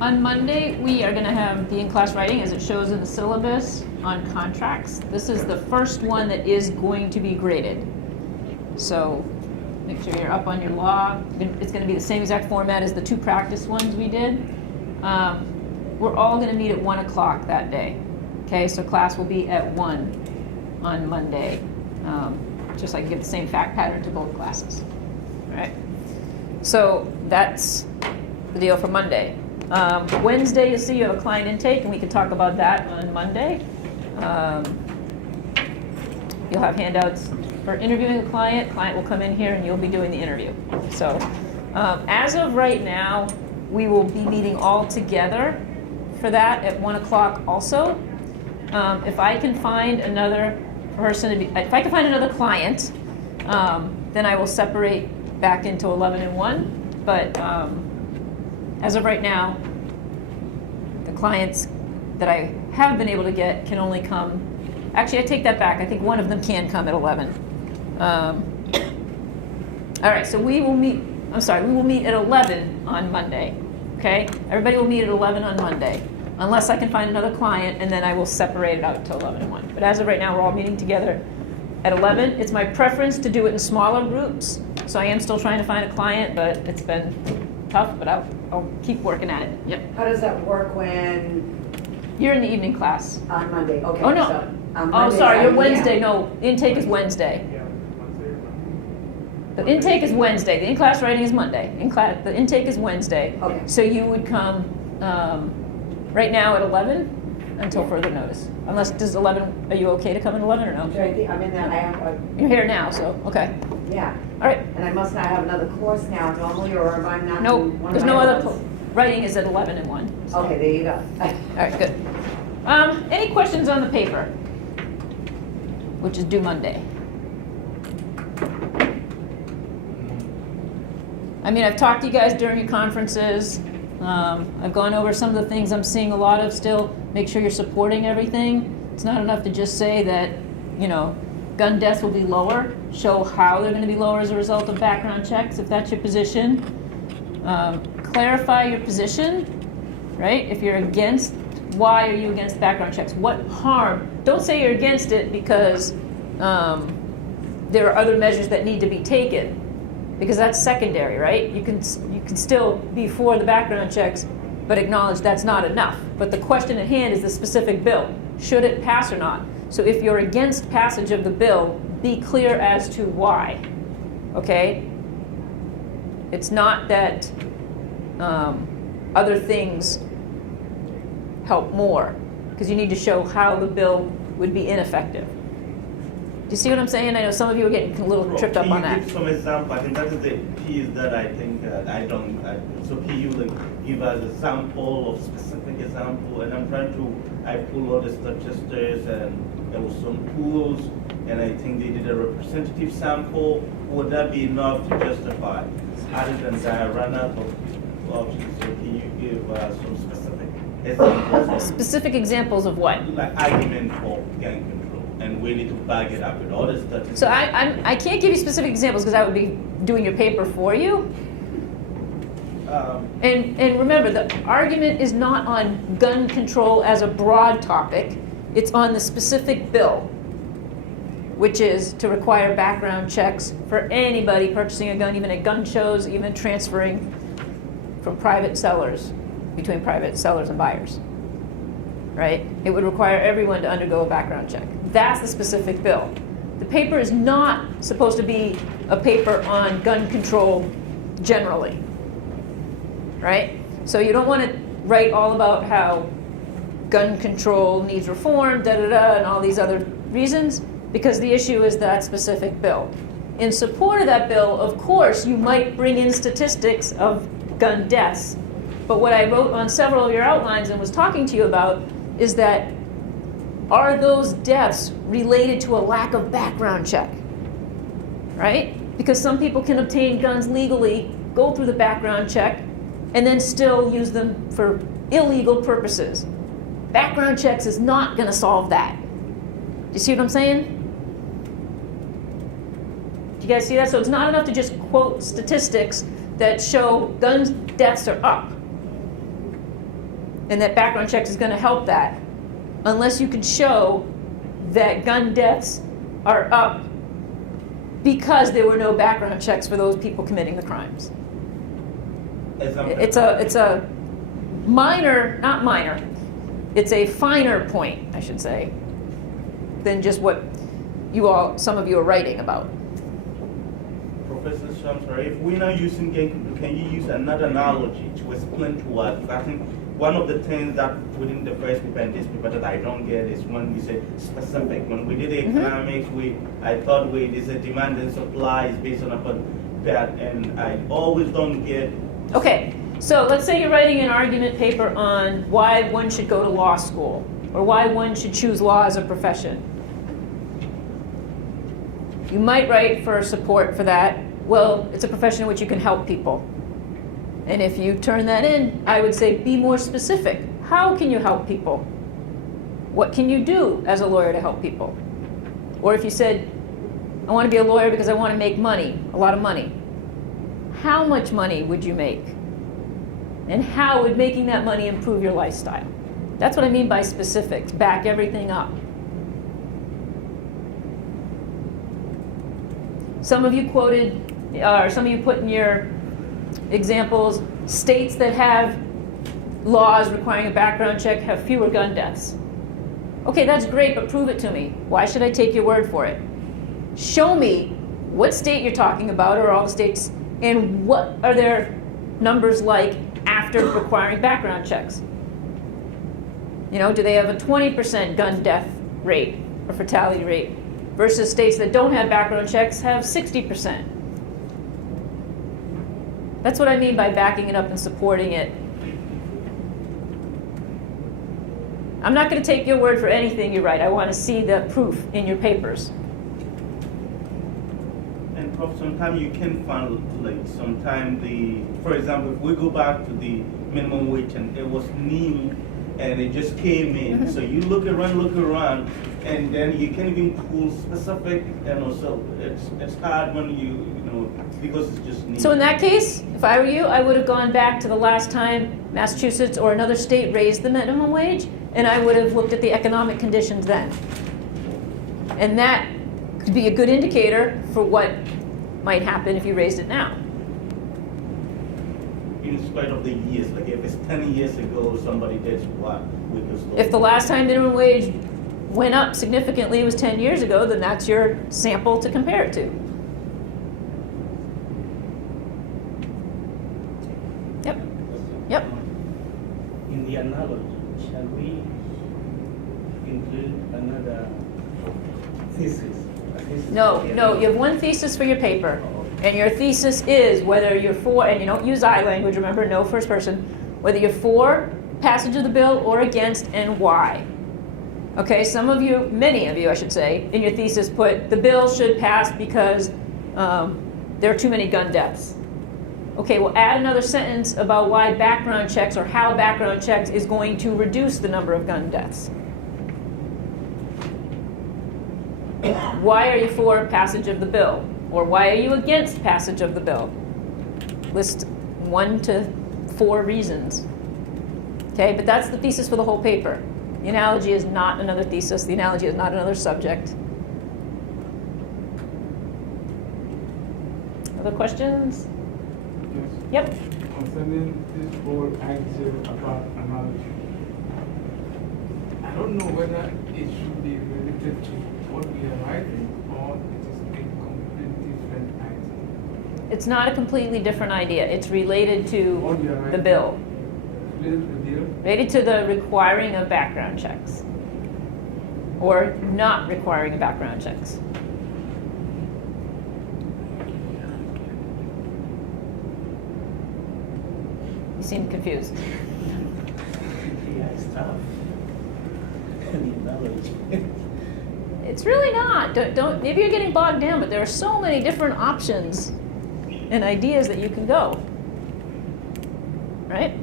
On Monday, we are going to have the in-class writing as it shows in the syllabus on contracts. This is the first one that is going to be graded. So make sure you're up on your law. It's going to be the same exact format as the 2 practice ones we did. We're all going to meet at 1 o'clock that day. Okay, so class will be at 1 on Monday. Just like give the same fact pattern to both classes. All right. So that's the deal for Monday. Wednesday, you'll see you have a client intake, and we can talk about that on Monday. You'll have handouts for interviewing a client. Client will come in here, and you'll be doing the interview. So as of right now, we will be meeting all together for that at 1 o'clock also. If I can find another person, if I can find another client, then I will separate back into 11 and 1. But as of right now, the clients that I have been able to get can only come. Actually, I take that back. I think one of them can come at 11. All right, so we will meet. I'm sorry, we will meet at 11 on Monday. Okay, everybody will meet at 11 on Monday, unless I can find another client, and then I will separate it out to 11 and 1. But as of right now, we're all meeting together at 11. It's my preference to do it in smaller groups, so I am still trying to find a client, but it's been tough, but I'll keep working at it. Yep. How does that work when? You're in the evening class. On Monday, okay. Oh, no. So on Oh, Mondays, sorry, you're I- Wednesday. yeah. No, intake is Wednesday. Yeah, Wednesday or Monday? The intake is Wednesday. The in-class writing is Monday. The intake is Wednesday. Okay. So you would come right now at 11 until further notice. Unless, does 11, are you okay to come at 11 or no? So I think I'm in that, I have, You're here now, so, okay. yeah. All right. And I must not have another course now normally, or if I'm not. Nope, in one of there's my no other, others. writing is at 11 and 1. So. Okay, there you go. All right, good. Any questions on the paper, which is due Monday? I mean, I've talked to you guys during your conferences. I've gone over some of the things I'm seeing a lot of still. Make sure you're supporting everything. It's not enough to just say that, you know, gun deaths will be lower. Show how they're going to be lower as a result of background checks, if that's your position. Clarify your position, right? If you're against, why are you against background checks? What harm? Don't say you're against it because there are other measures that need to be taken, because that's secondary, right? You can still be for the background checks, but acknowledge that's not enough. But the question at hand is the specific bill. Should it pass or not? So if you're against passage of the bill, be clear as to why, okay? It's not that other things help more, because you need to show how the bill would be ineffective. Do you see what I'm saying? I know some of you are getting a little tripped up on Can you that. give some example? I think that is the piece that I think so can you like give us a sample of specific example? And I'm trying to, I pull all the statistics and there was some pools and I think they did a representative sample. Would that be enough to justify? Other than that, I ran out of options. So can you give some specific examples? Specific examples of what? Like argument for gun control. And we need to back it up with all the statistics. So I can't give you specific examples because I would be doing your paper for you. And remember, the argument is not on gun control as a broad topic. It's on the specific bill, which is to require background checks for anybody purchasing a gun, even at gun shows, even transferring from private sellers, between private sellers and buyers. Right? It would require everyone to undergo a background check. That's the specific bill. The paper is not supposed to be a paper on gun control generally. Right? So you don't want to write all about how gun control needs reform, and all these other reasons, because the issue is that specific bill. In support of that bill, of course, you might bring in statistics of gun deaths. But what I wrote on several of your outlines and was talking to you about is that, are those deaths related to a lack of background check? Right? Because some people can obtain guns legally, go through the background check, and then still use them for illegal purposes. Background checks is not going to solve that. Do you see what I'm saying? Do you guys see that? So it's not enough to just quote statistics that show gun deaths are up. and that background checks is going to help that, unless you can show that gun deaths are up because there were no background checks for those people committing the crimes. It's a minor, not minor, it's a finer point, I should say, than just what some of you are writing about. Professor Shamsar, if we're not using game, can you use another analogy to explain to us? I think one of the things that within the first paper and this paper that I don't get is when we say specific. When we did economics, I thought there's a demand and supply is based on that, and I always don't get. Okay, so let's say you're writing an argument paper on why one should go to law school, or why one should choose law as a profession. You might write for support for that. Well, it's a profession in which you can help people. And if you turn that in, I would say be more specific. How can you help people? What can you do as a lawyer to help people? Or if you said, I want to be a lawyer because I want to make money, a lot of money. How much money would you make? And how would making that money improve your lifestyle? That's what I mean by specifics. Back everything up. Some of you quoted, or some of you put in your examples, states that have laws requiring a background check have fewer gun deaths. Okay, that's great, but prove it to me. Why should I take your word for it? Show me what state you're talking about, or all the states, and what are their numbers like after requiring background checks. You know, do they have a 20% gun death rate or fatality rate versus states that don't have background checks have 60%? That's what I mean by backing it up and supporting it. I'm not going to take your word for anything you write. I want to see the proof in your papers. And Prof, sometimes you can find, like, sometimes for example, if we go back to the minimum wage and it was new and it just came in, so you look around, and then you can't even pull specific, and also it's hard when you know, because it's just new. So in that case, if I were you, I would have gone back to the last time Massachusetts or another state raised the minimum wage, and I would have looked at the economic conditions then. And that could be a good indicator for what might happen if you raised it now. In spite of the years, like if it's 10 years ago, somebody did what we could still. If the last time minimum wage went up significantly was 10 years ago, then that's your sample to compare it to. Yep. Yep. In the analogy, shall we include another thesis? No, you have one thesis for your paper. And your thesis is whether you're for, and you don't use I language, remember, no first person, whether you're for passage of the bill or against, and why. Okay, some of you, many of you I should say, in your thesis put the bill should pass because there are too many gun deaths. Okay, well add another sentence about why background checks or how background checks is going to reduce the number of gun deaths. Why are you for passage of the bill? Or why are you against passage of the bill? List 1 to 4 reasons. Okay, but that's the thesis for the whole paper. The analogy is not another thesis. The analogy is not another subject. Other questions? Yes. Yep. Concerning this whole idea about analogy, I don't know whether it should be related to what we are writing or it is a completely different idea. It's not a completely different idea. It's related to the bill. Related to the bill? Related to the requiring of background checks. Or not requiring of background checks. You seem confused. Yeah, it's tough. The analogy. It's really not. Don't. Maybe you're getting bogged down, but there are so many different options and ideas that you can go. Right?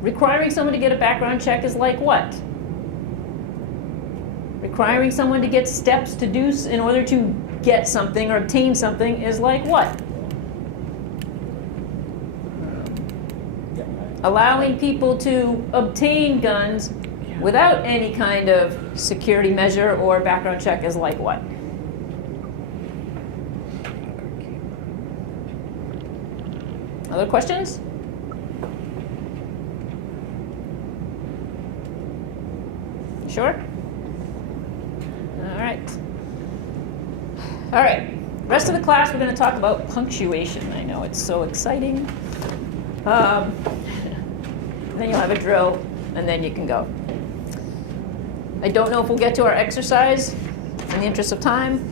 Requiring someone to get a background check is like what? Requiring someone to get steps to do in order to get something or obtain something is like what? Yeah, right. Allowing people to obtain guns without any kind of security measure or background check is like what? Other questions? Sure? All right. All right. Rest of the class, we're going to talk about punctuation. I know it's so exciting. Then you'll have a drill, and then you can go. I don't know if we'll get to our exercise in the interest of time,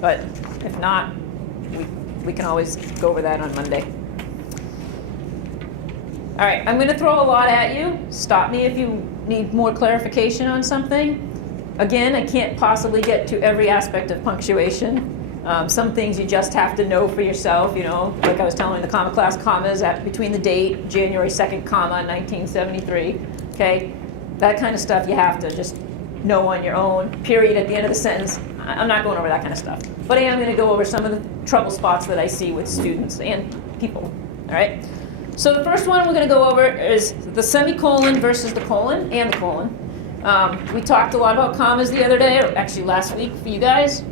but if not, we can always go over that on Monday. All right, I'm going to throw a lot at you. Stop me if you need more clarification on something. Again, I can't possibly get to every aspect of punctuation. Some things you just have to know for yourself, you know, like I was telling the comma class, commas at between the date, January 2nd, comma, 1973, okay? That kind of stuff you have to just know on your own, period at the end of the sentence. I'm not going over that kind of stuff. But I am going to go over some of the trouble spots that I see with students and people, all right? So the first one we're going to go over is the semicolon versus the colon and the colon. We talked a lot about commas the other day, or actually last week for you guys.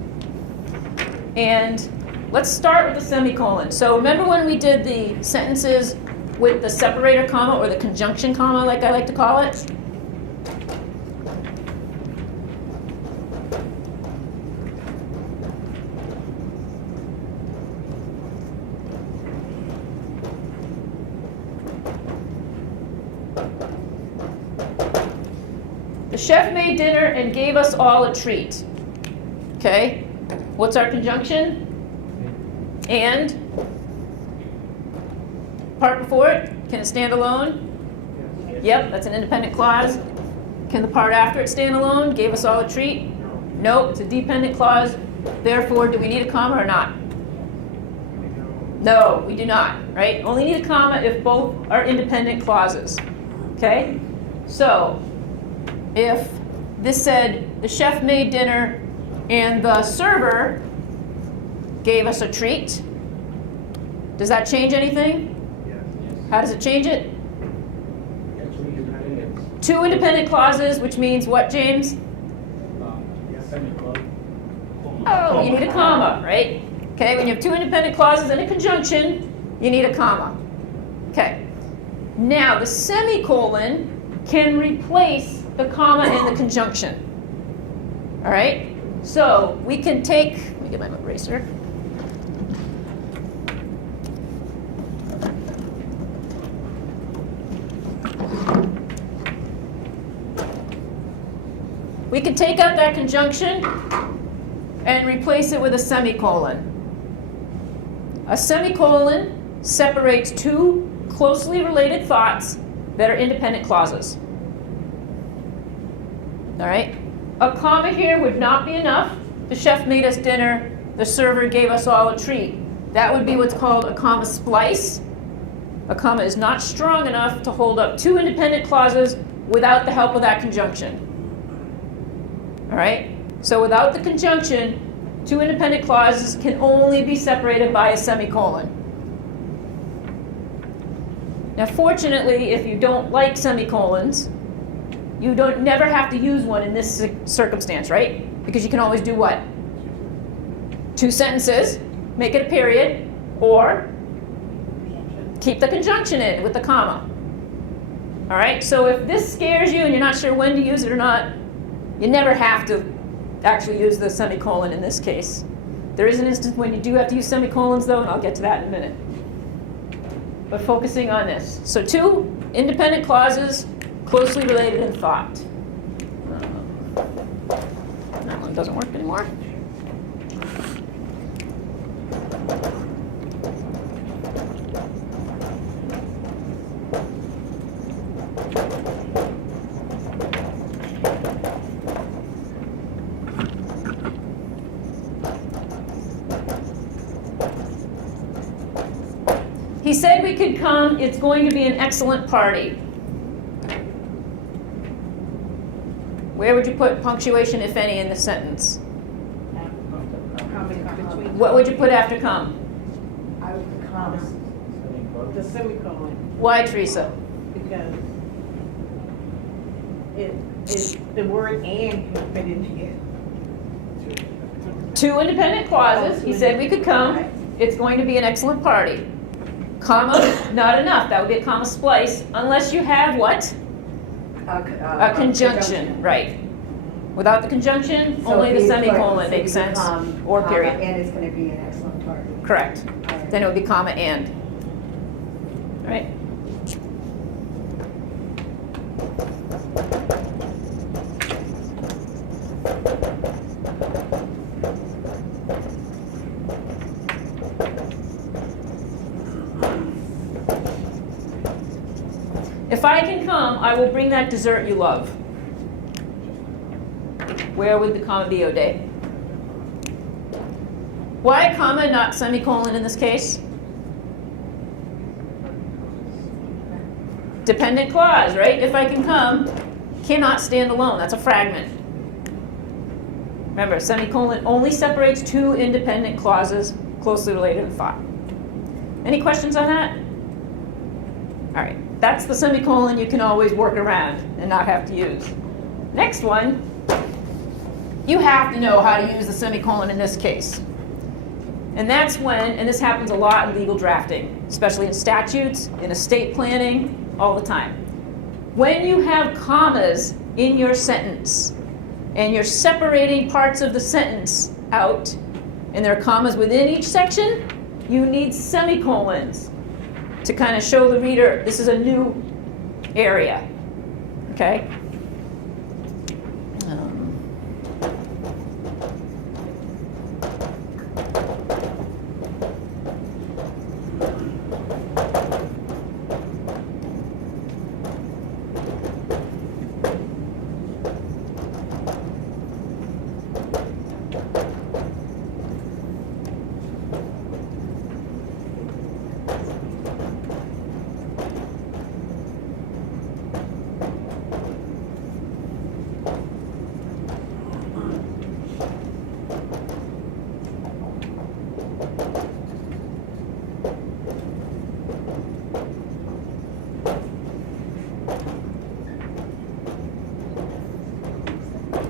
And let's start with the semicolon. So remember when we did the sentences with the separator comma or the conjunction comma, like I like to call it? The chef made dinner and gave us all a treat. Okay? What's our conjunction? And? Part before it? Can it stand alone? Yep, that's an independent clause. Can the part after it stand alone? Gave us all a treat? Nope, it's a dependent clause. Therefore, do we need a comma or not? No, we do not, right? Only need a comma if both are independent clauses. Okay? So, if this said, the chef made dinner and the server gave us a treat, does that change anything? Yes. How does it change it? Actually, independence. Two independent clauses, which means what, James? Semicolon. Oh, you need a comma, right? Okay, when you have two independent clauses and a conjunction, you need a comma. Okay. Now, the semicolon can replace the comma and the conjunction. All right? So we can take, let me get my eraser. We can take out that conjunction and replace it with a semicolon. A semicolon separates two closely related thoughts that are independent clauses. All right? A comma here would not be enough. The chef made us dinner. The server gave us all a treat. That would be what's called a comma splice. A comma is not strong enough to hold up two independent clauses without the help of that conjunction. All right? So without the conjunction, two independent clauses can only be separated by a semicolon. Now, fortunately, if you don't like semicolons, you never have to use one in this circumstance, right? Because you can always do what? Two sentences, make it a period, or keep the conjunction in with the comma. All right, so if this scares you and you're not sure when to use it or not, you never have to actually use the semicolon in this case. There is an instance when you do have to use semicolons, though, and I'll get to that in a minute. But focusing on this. So two independent clauses, closely related in thought. That one doesn't work anymore. He said we could come. It's going to be an excellent party. Where would you put punctuation, if any, in the sentence? What would you put after come? I would comma. Semicolon. The semicolon. Why, Teresa? Because the word "and" can fit in together. Two independent clauses. He said we could come. It's going to be an excellent party. Comma, not enough. That would be a comma splice, unless you have what? A conjunction, right. Without the conjunction, So only the if you put- semicolon so makes you sense, become or comma, period. And it's gonna be an excellent party. Correct. All right. Then it would be comma and. All right. If I can come, I will bring that dessert you love. Where would the comma be, O'Day? Why comma, not semicolon in this case? Dependent clause, right? If I can come, cannot stand alone. That's a fragment. Remember, semicolon only separates two independent clauses closely related in thought. Any questions on that? All right. That's the semicolon you can always work around and not have to use. Next one, you have to know how to use the semicolon in this case. And that's when, and this happens a lot in legal drafting, especially in statutes, in estate planning, all the time. When you have commas in your sentence, and you're separating parts of the sentence out, and there are commas within each section, you need semicolons to kind of show the reader this is a new area, okay?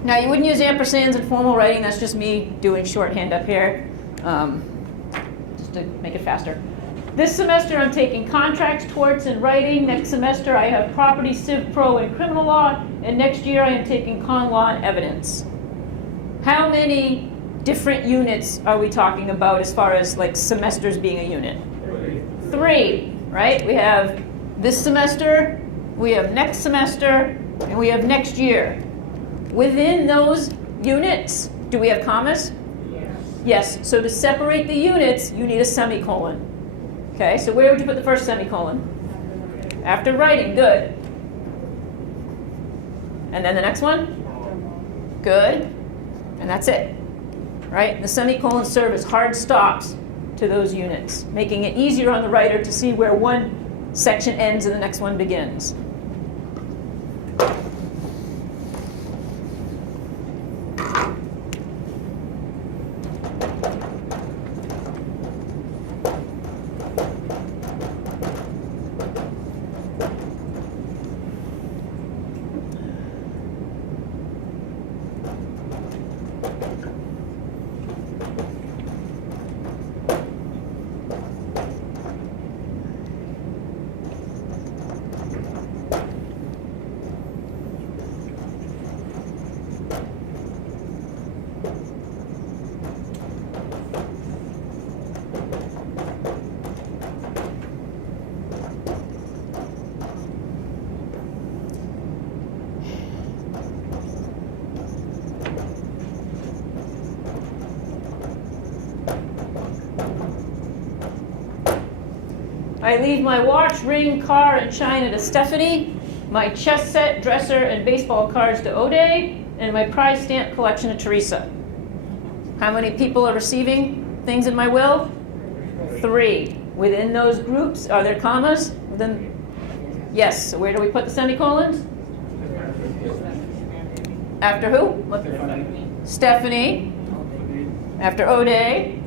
Now, you wouldn't use ampersands in formal writing. That's just me doing shorthand up here, just to make it faster. This semester, I'm taking contracts, torts, and writing. Next semester, I have property, civ pro, and criminal law. And next year, I am taking con law and evidence. How many different units are we talking about as far as like semesters being a unit? 3, right? We have this semester, we have next semester, and we have next year. Within those units, do we have commas? Yes. So to separate the units, you need a semicolon. Okay, so where would you put the first semicolon? After writing, good. And then the next one? Good. And that's it. Right? The semicolons serve as hard stops to those units, making it easier on the writer to see where one section ends and the next one begins. I leave my watch, ring, car, and china to Stephanie, my chess set, dresser, and baseball cards to O'Day, and my prize stamp collection to Teresa. How many people are receiving things in my will? 3. Within those groups, are there commas? Within, yes. So where do we put the semicolons? After who? What? Stephanie. After O'Day.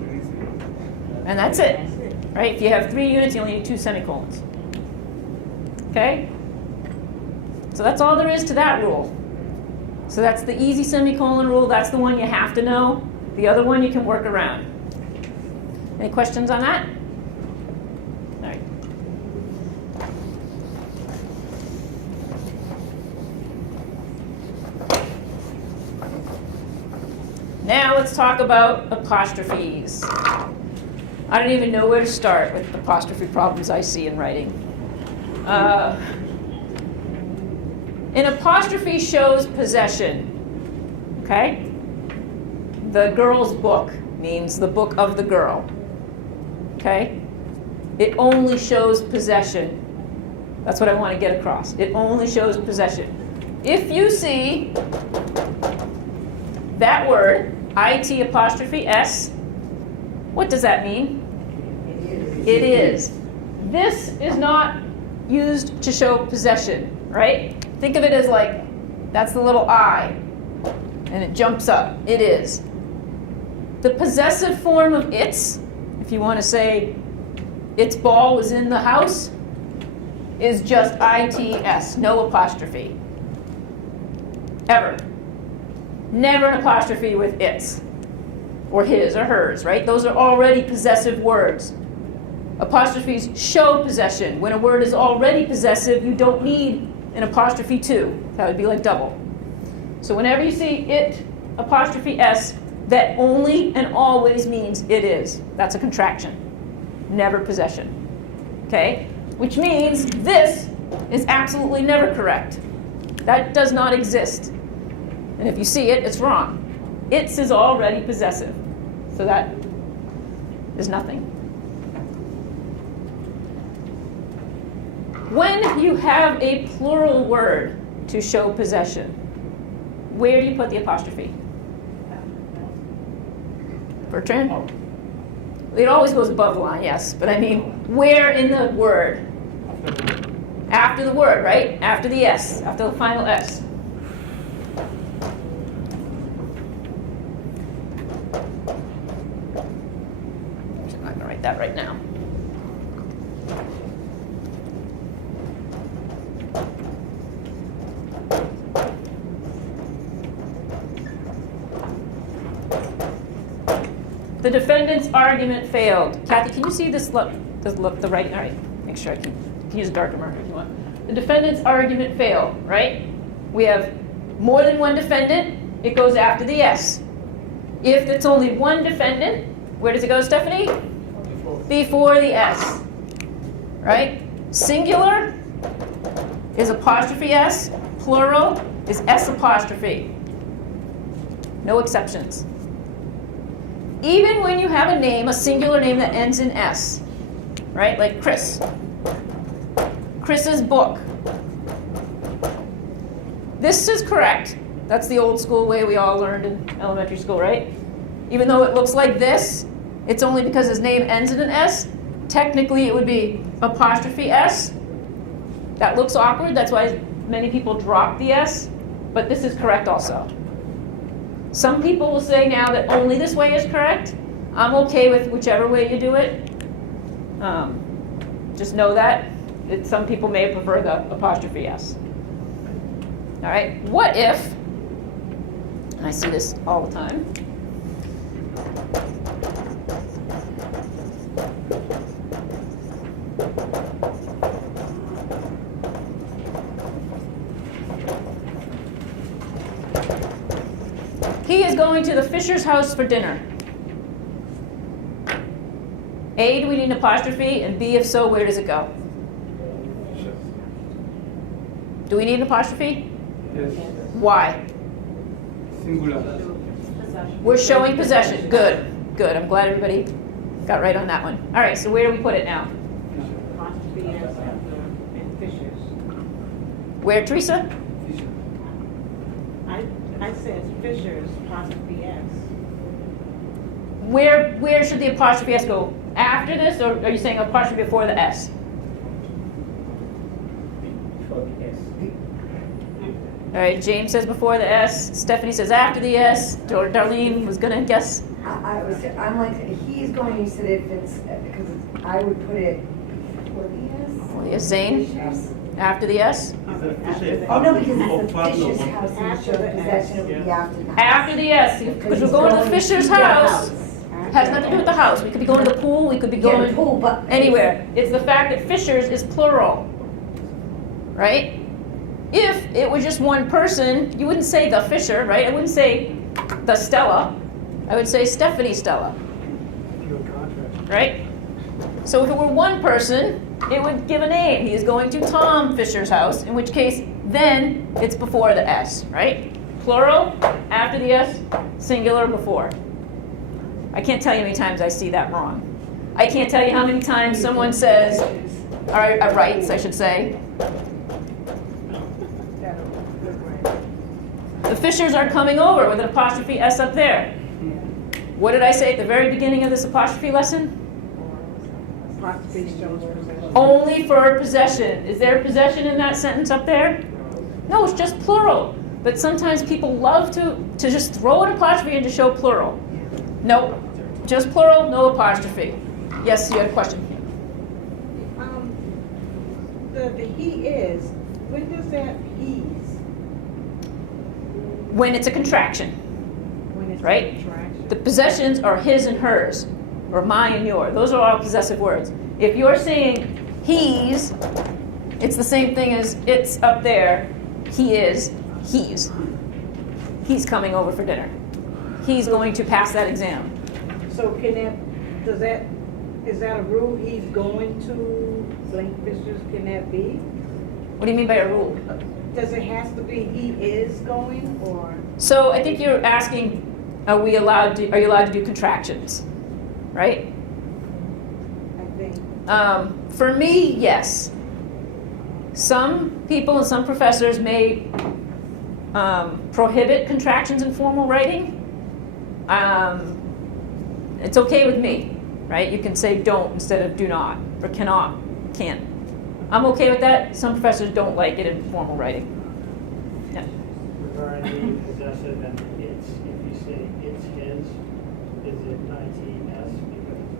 And that's it. Right? If you have 3 units, you only need 2 semicolons. Okay? So that's all there is to that rule. So that's the easy semicolon rule. That's the one you have to know. The other one you can work around. Any questions on that? All right. Now let's talk about apostrophes. I don't even know where to start with apostrophe problems I see in writing. An apostrophe shows possession, okay? The girl's book means the book of the girl, okay? It only shows possession. That's what I want to get across. It only shows possession. If you see that word, IT apostrophe S, what does that mean? It is. This is not used to show possession, right? Think of it as like, that's the little I, and it jumps up. It is. The possessive form of its, if you want to say its ball was in the house, is just ITS, no apostrophe. Ever. Never an apostrophe with its, or his, or hers, right? Those are already possessive words. Apostrophes show possession. When a word is already possessive, you don't need an apostrophe too. That would be like double. So whenever you see it, apostrophe S, that only and always means it is. That's a contraction. Never possession. Okay? Which means this is absolutely never correct. That does not exist. And if you see it, it's wrong. Its is already possessive. So that is nothing. When you have a plural word to show possession, where do you put the apostrophe? Bertrand? It always goes above the line, yes. But I mean, where in the word? After the word, right? After the S, after the final S. I'm not going to write that right now. The defendant's argument failed. Kathy, can you see this the right? All right, make sure I can use a darker marker if you want. The defendant's argument failed, right? We have more than one defendant. It goes after the S. If it's only one defendant, where does it go, Stephanie? Before the S, right? Singular is apostrophe S. Plural is S apostrophe. No exceptions. Even when you have a name, a singular name that ends in S, right? Like Chris. Chris's book. This is correct. That's the old school way we all learned in elementary school, right? Even though it looks like this, it's only because his name ends in an S. Technically, it would be apostrophe S. That looks awkward. That's why many people drop the S. But this is correct also. Some people will say now that only this way is correct. I'm okay with whichever way you do it. Just know that. Some people may prefer the apostrophe S. All right, what if, and I see this all the time, he is going to the Fisher's house for dinner. A, do we need an apostrophe? And B, if so, where does it go? Do we need an apostrophe? Yes. Why? Singular. We're showing possession. Good. Good. I'm glad everybody got right on that one. All right, so where do we put it now? Apostrophe S and Fishers. Where, Teresa? Fisher. I said Fishers, apostrophe S. Where should the apostrophe S go? After this, or are you saying apostrophe before the S? Before the S. All right, James says before the S. Stephanie says after the S. Darlene was going to guess. I'm like, he's going, he said if it's, because I would put it before the S. Oh, yes, Zane? Fishers. After the S? Is it Fisher? Oh, no, because Or it's the Pablo Fisher's one? house and After show the possession, it would be after that. After the S, because we're going to the Fisher's house. Has nothing to do with the house. We could be going to the pool, we could be Yeah, the going pool, but. anywhere. It's the fact that Fisher's is plural, right? If it was just one person, you wouldn't say the Fisher, right? I wouldn't say the Stella. I would say Stephanie Stella, right? So if it were one person, it would give a name. He is going to Tom Fisher's house, in which case, then it's before the S, right? Plural, after the S, singular, before. I can't tell you how many times I see that wrong. I can't tell you how many times someone says, or writes, I should say, the Fishers are coming over with an apostrophe S up there. What did I say at the very beginning of this apostrophe lesson? Apostrophe shows possession. Only for possession. Is there possession in that sentence up there? No, it's just plural. But sometimes people love to just throw an apostrophe in to show plural. Nope. Just plural, no apostrophe. Yes, you had a question. The he is, when does that he's? When it's a contraction. When it's Right? contraction? The possessions are his and hers, or my and your. Those are all possessive words. If you're saying he's, it's the same thing as it's up there. He is, he's. He's coming over for dinner. He's going to pass that exam. So is that a rule? He's going to blank Fishers, can that be? What do you mean by a rule? Does it have to be he is going, or? So I think you're asking, are you allowed to do contractions, right? I think. For me, yes. Some people and some professors may prohibit contractions in formal writing. It's okay with me, right? You can say don't instead of do not, or cannot, can't. I'm okay with that. Some professors don't like it in formal writing. Yeah. Regarding possessive and it's, if you say it's his, is it ITS because it's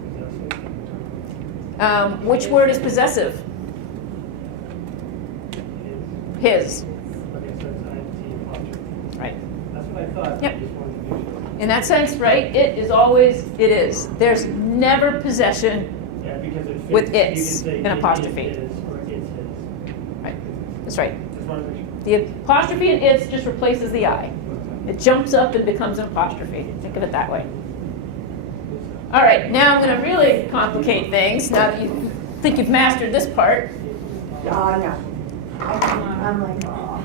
possessive? Which word is possessive? His. Okay, so it's IT apostrophe. Right. That's what I thought. Yep. I just wanted to make sure. In that sense, right? It is always it is. There's never possession. Yeah, because it fits. With You can its, say an it apostrophe. is his or it's his. Right. That's right. Just wanted to make sure. The apostrophe in it's just replaces the I. It jumps up and becomes an apostrophe. Think of it that way. All right, now I'm going to really complicate things. Now that you think you've mastered this part. Oh, no. I'm like, oh.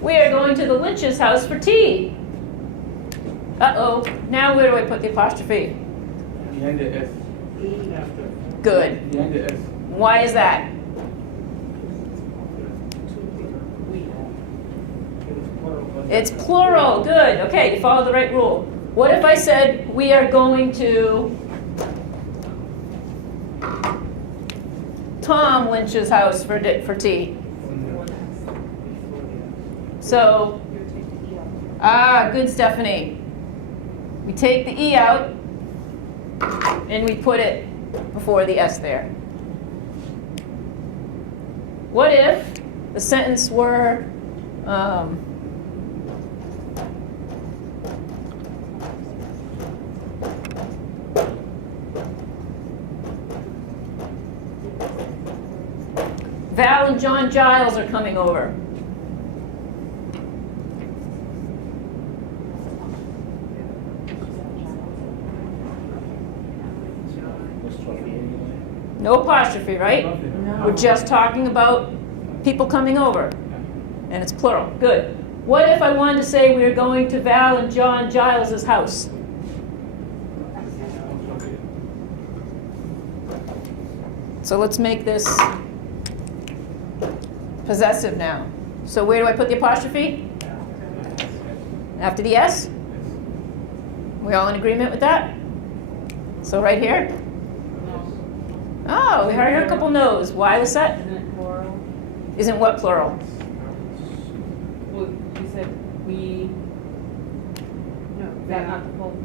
We are going to the Lynch's house for tea. Uh-oh. Now where do I put the apostrophe? Behind the S. After. Good. Behind the S. Why is that? It's plural. Good. Okay, you followed the right rule. What if I said we are going to Tom Lynch's house for tea? So, good, Stephanie. We take the E out and we put it before the S there. What if the sentence were Val and John Giles are coming over. No apostrophe, right? No. We're just talking about people coming over. And it's plural. Good. What if I wanted to say we are going to Val and John Giles' house? So let's make this possessive now. So where do I put the apostrophe? After the S? We all in agreement with that? So right here? Oh, we heard a couple no's. Why was that? Isn't it plural? Isn't what plural? Well, you said we that not the whole?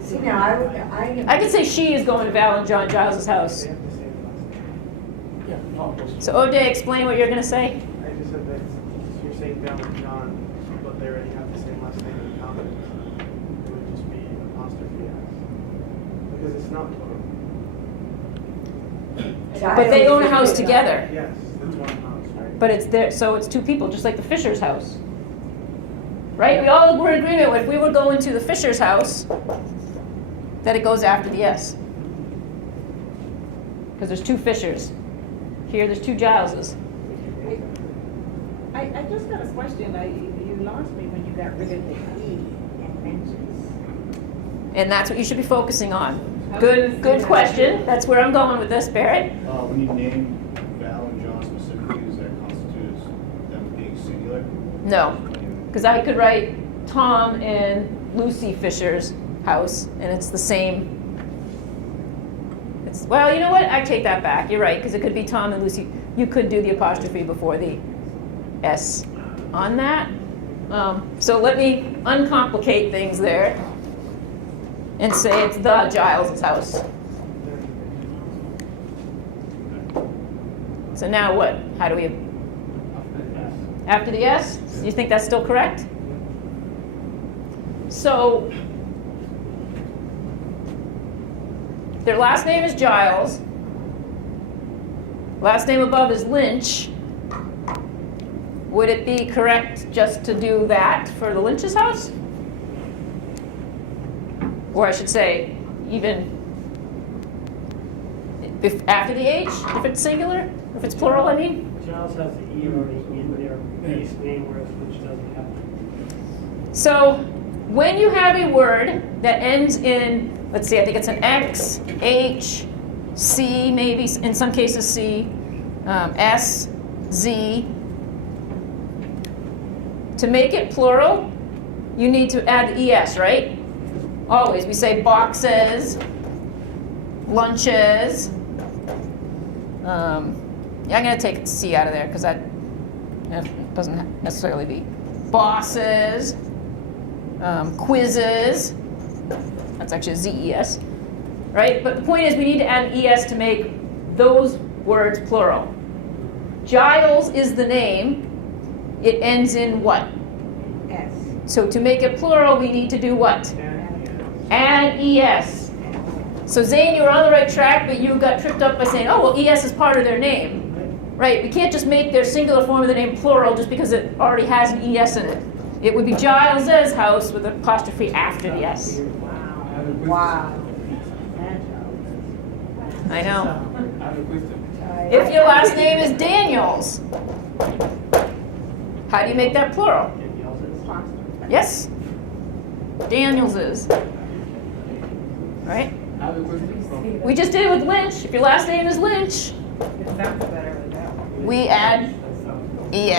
See, now, I could say she is going to Val and John Giles' house. They have the same last name. Yeah, Apostrophes. So O'Day, explain what you're going to say. I just said that you're saying Val and John, but they already have the same last name in common. It would just be apostrophe S. Because it's not plural. But they own a house together. Yes, it's one house, right? But it's there, so it's two people, just like the Fisher's house. Right? We all were in agreement if we were going to the Fisher's house, that it goes after the S. Because there's two Fishers. Here, there's two Gileses. I just got a question. You lost me when you got rid of the E and mentions. And that's what you should be focusing on. Good question. That's where I'm going with this, Barrett. When you name Val and John specifically, does that constitute as them being singular? No. Because I could write Tom and Lucy Fisher's house, and it's the same. Well, you know what? I take that back. You're right, because it could be Tom and Lucy. You could do the apostrophe before the S on that. So let me uncomplicate things there and say it's the Giles' house. So now what? How do we... After the S? You think that's still correct? So, their last name is Giles. Last name above is Lynch. Would it be correct just to do that for the Lynch's house? Or I should say, even if after the H, if it's singular, if it's plural, I mean? Giles has the E already in their base name, whereas Lynch doesn't have it. So when you have a word that ends in, let's see, I think it's an X, H, C, maybe in some cases C, S, Z. To make it plural, you need to add the ES, right? Always. We say boxes, lunches. Yeah, I'm going to take C out of there because that doesn't necessarily be. Bosses, quizzes. That's actually a Z-E-S, right? But the point is we need to add an ES to make those words plural. Giles is the name. It ends in what? S. So to make it plural, we need to do what? Add ES. So Zane, you were on the right track, but you got tripped up by saying, oh, well, ES is part of their name. Right, we can't just make their singular form of the name plural just because it already has an ES in it. It would be Giles' house with an apostrophe after the S. wow. I know. I have a question. If your last name is Daniels, how do you make that plural? Yes? Daniels is. Right? I have a question. We just did it with Lynch. If your last name is Lynch, It sounds better with that. we add ES.